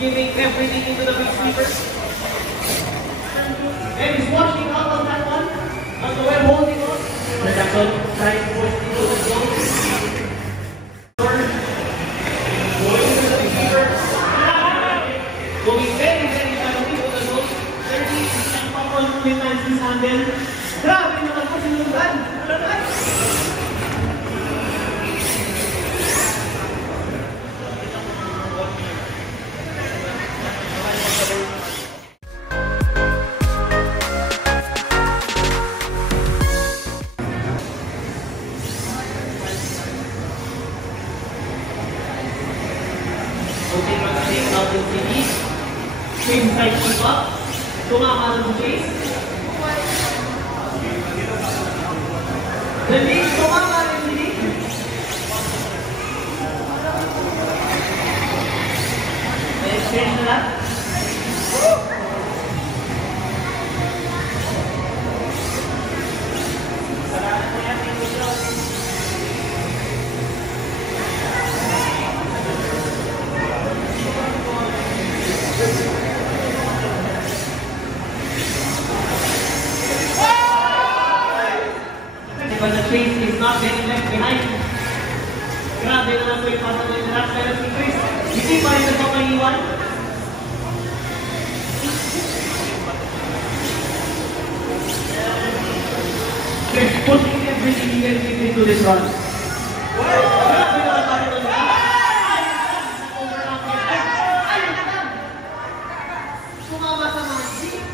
giving everything into the big sweeper. And he's washing out on that one. On the web holding on. The Jackson trying to push into the zone. Going into the big sweeper. Going very, very shallow into the zone. 30 and up on Nancy's handle. Grabe naman po sinundan. Okay, mag-take out yung CD. Same side keep up. Tumama na sa chase. The lead, tumama na yung CD. Exchange na lang. But the chase is not getting left behind. Grabe naman po yung pasok ng interact pero si Chris. Hindi pa rin nagpapaiwan. Chris pushing everything he can give into this run. Grabe naman pasok ng sumama sa Mansi.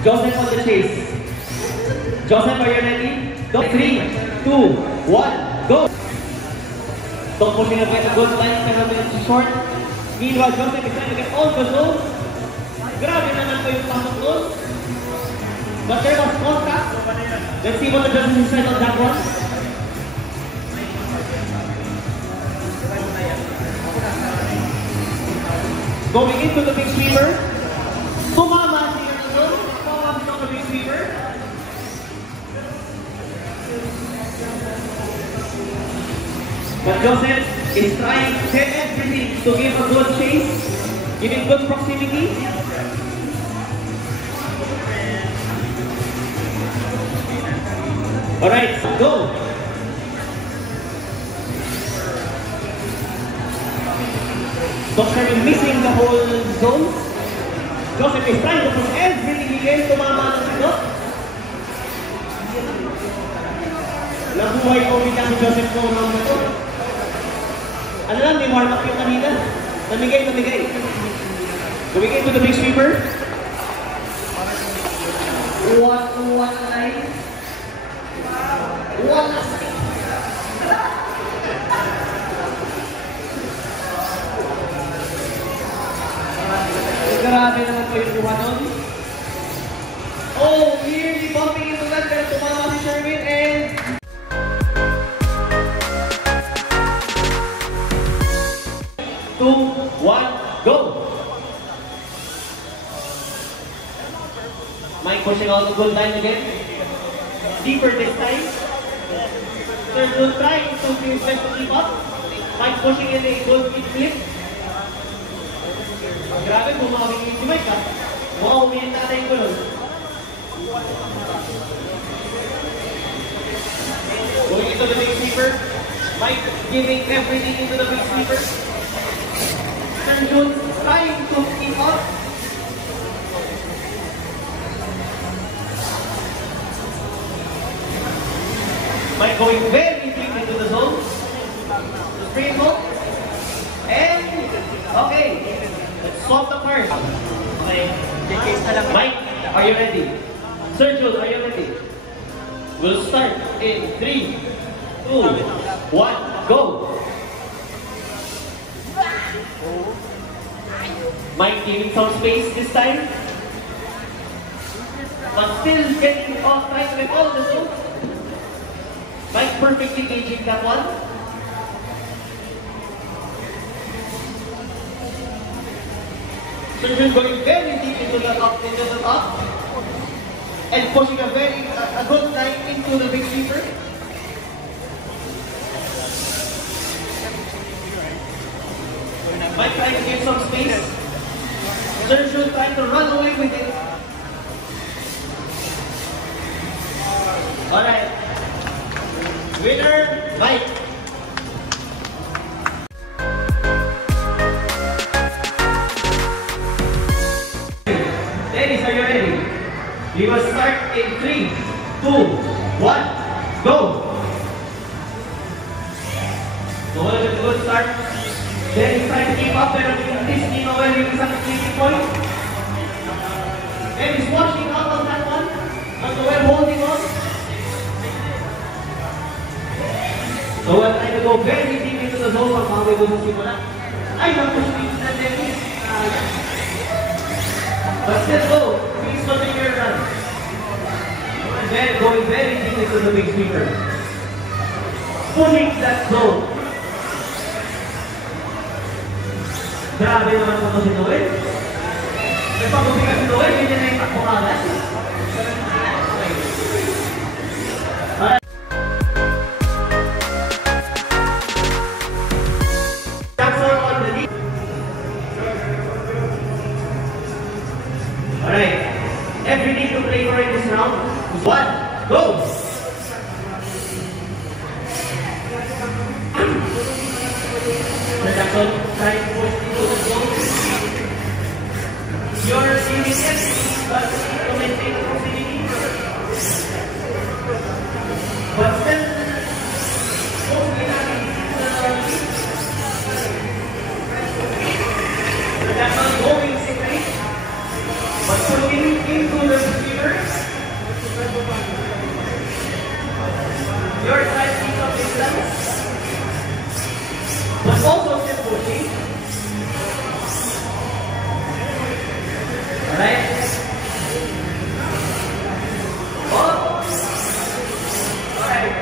Joseph on the chase. Joseph, are you ready? 3, 2, 1, go! Don't push in a bit, a good line, pero medyo short. Meanwhile, Joseph is trying to get all the zone. Grabe naman po yung pasok doon. But there was contact. Let's see what the judges said on that one. Going into the big sweeper. Tumama siya na doon. Tumama siya the big sweeper. But Joseph is trying everything to give a good chase, giving good proximity. Alright, go! Doctor is missing the whole zone. Joseph is trying to push everything he can. Tumama na siya. Nabuhay ko bigla si Joseph ko naman na ito. Ano lang, may warm up yung kanina. Namigay. Going into the big sweeper. 1-2-1 na line. 1 last time. Grabe naman po yung buha nun. Oh, nearly bumping into that, pero tumama si Sherwin and... Two, one, go! Mike pushing out the good line again. Deeper this time. Third one trying to do his best to keep up. Mike pushing in a good kick flip. Grabe, bumawing yung si Mike ha. Mukhang umilit na tayo ko nun. Going into the big sweeper. Mike giving everything into the big sweeper. Sir Jun trying to keep up. Mike going very deep into the zone. The spring hook. And, okay. Let's swap the card. Okay. Mike, are you ready? Sir Jun, are you ready? We'll start in 3, 2, 1, go! Mike giving some space this time. But still getting off right with all the zones. Mike perfectly gauging that one. Surgeon going very deep into the top, and pushing a good line into the big sweeper. Mike trying to give some space. Surgeon trying to run away with it. Alright. Winner, Mike. Ladies, are you ready? We will start in 3, 2, 1, go! So what is a good start? Then he's trying to keep up, pero at least hindi mawala yung isang 3 point. And he's washing out on that one. But the web holding on. So we're trying to go very deep into the zone of how we go to simula. Ay, napush me na Dennis. But still go. Please continue your run. And then going very deep into the big sweeper. Pulling that zone. Grabe naman ito si Noel. Nagpapabigat si Noel, hindi na yung takbo kalas. Jackson on the lead. Alright. Every need to play for in this round. 1, go! Jackson trying to push into the zone. Your immediate, but to maintain the proximity. But still, Jackson going straight, but putting into the receiver. Your side pick up distance. But also still pushing. Alright? Oh! Alright.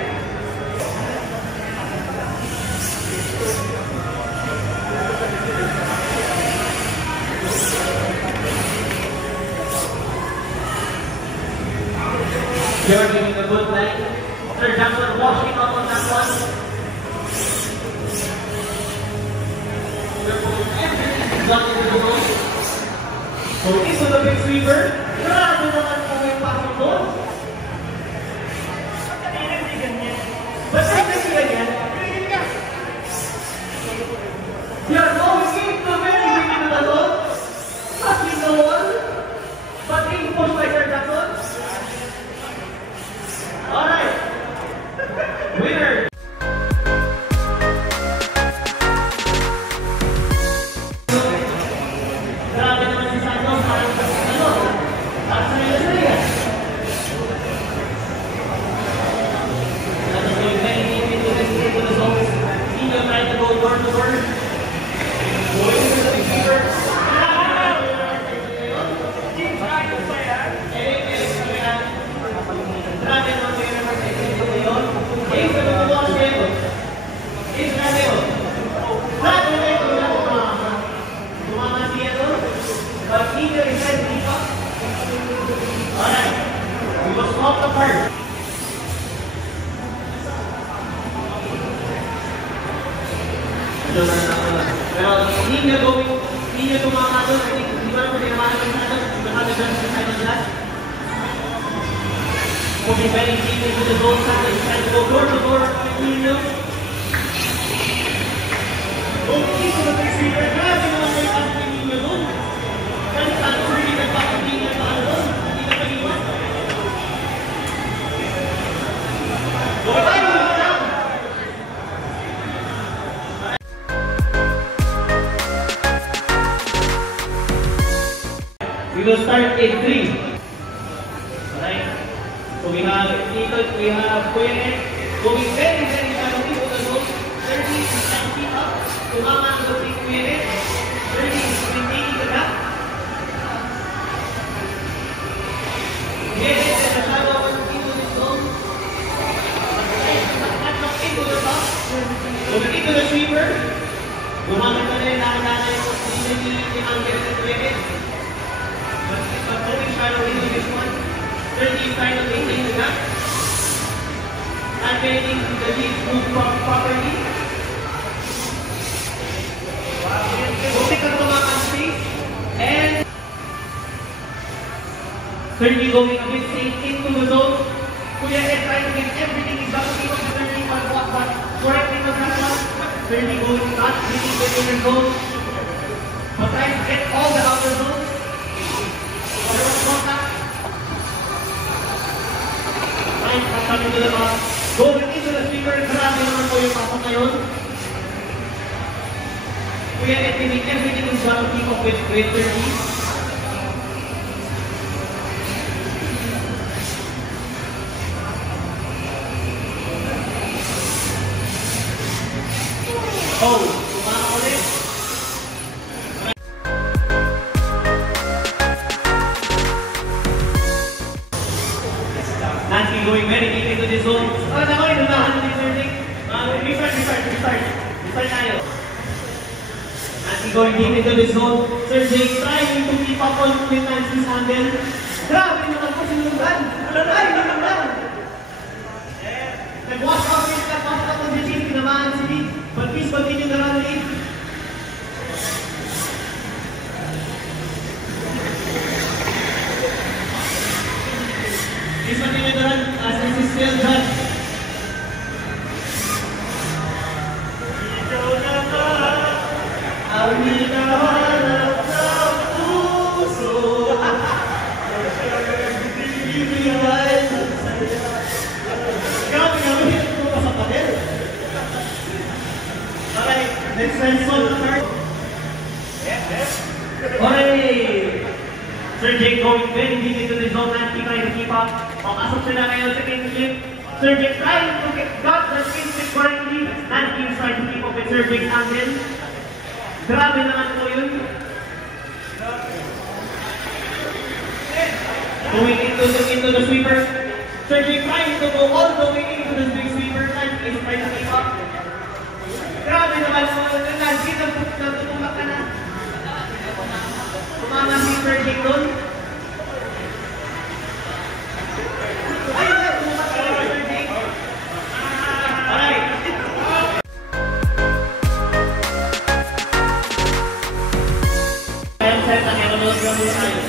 You're giving a good line. Sir Jackson washing up on that one. So into the big sweeper. Grabe naman po yung pasok doon. Ba't kasi ganyan? You're going into very big into the zone. Touching the wall. But being pushed by Sir Jackson. Alright. Winner. Pero hindi niya tumakado, hindi ba naman pinamahan ng sana, hindi ba naman sa side of that? Moving very deep into the zone side, he's trying to go door to door, okay, so the big sweeper, grabe naman kayo ang pinino doon. Kasi saan ko rin nagpapagingin pa doon, hindi na pag-iwan. We will start in 3. Alright? So we have Kuya Ed going very shallow into the zone. 30 is standing up. Tumama ang goal ni Kuya Ed. 30 is maintaining the gap. Kuya Ed is a shadow into the zone. Into the top. Going into the sweeper. Gumamit na rin namin natin yung hindi Angel and David. But going shallowly in this one. 30 trying to maintain the gap. Activating the lead move properly. Moving on to mga space. And 30 going a bit safe into the zone. Kuya Ed trying to get everything is back to 30 but correcting the that one. 30 going not really the inner zone. But trying to get all the outer zones. Trying to come into the box. Going into the sweeper. Grabe naman po yung pasok ngayon. Kuya Ed doing everything is back to keep up with 30. Oh, kumama ulit. Nancy going very deep into the zone. Oh, naman, inunahan ni Sergey. Restart tayo. Nancy going deep into the zone. Sergey trying to keep up on with Nancy's handle. Grabe naman po sinundan. Ay, sinundan. Nag-watch out with the pass out of the team. Pinamahan si Lee. But please continue the run lead. Please continue the run as this is still done. Let's send some third. Alright! Sergey going very deep into the zone and trying to keep up. Pakasok sila ngayon sa kinship. Sergey trying to get got the kinship correctly. Nancy is trying to keep up with Sergey's angle. Grabe naman po yun. Going into the sweeper. Sergey trying to go all the way into the big sweeper. Nancy is trying to keep up. Grabe naman po, Nancy, natutulak ka na. Kumama si Sergey doon. Ay, natutulak ka na, Sergey. Alright. Kaya set ang economic rumble tayo.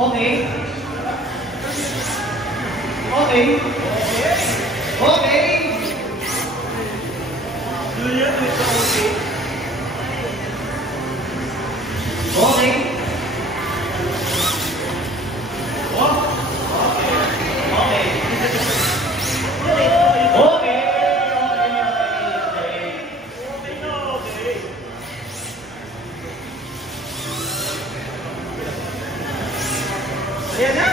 Okay. Okay. Okay. Okay. Ayan na.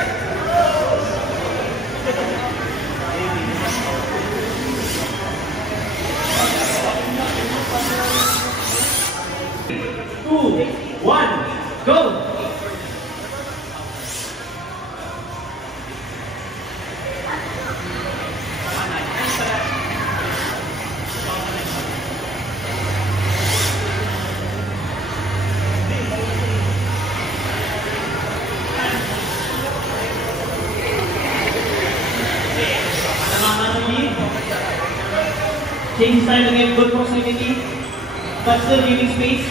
Two, one, go! Change style again, good proximity, but still giving space.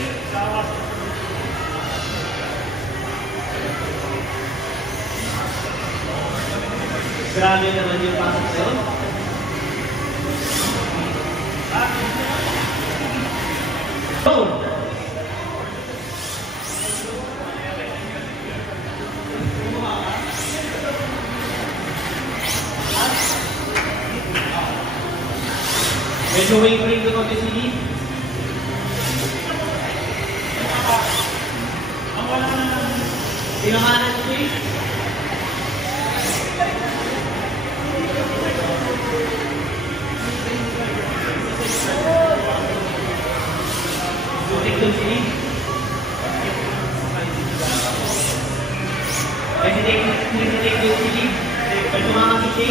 Grabe naman yung pasok sa'yo. Go! Medyo wavering doon ang DC. Tinamanan ko eh. Butik doon sini. Hesitate doon sini. Pwede mga kasi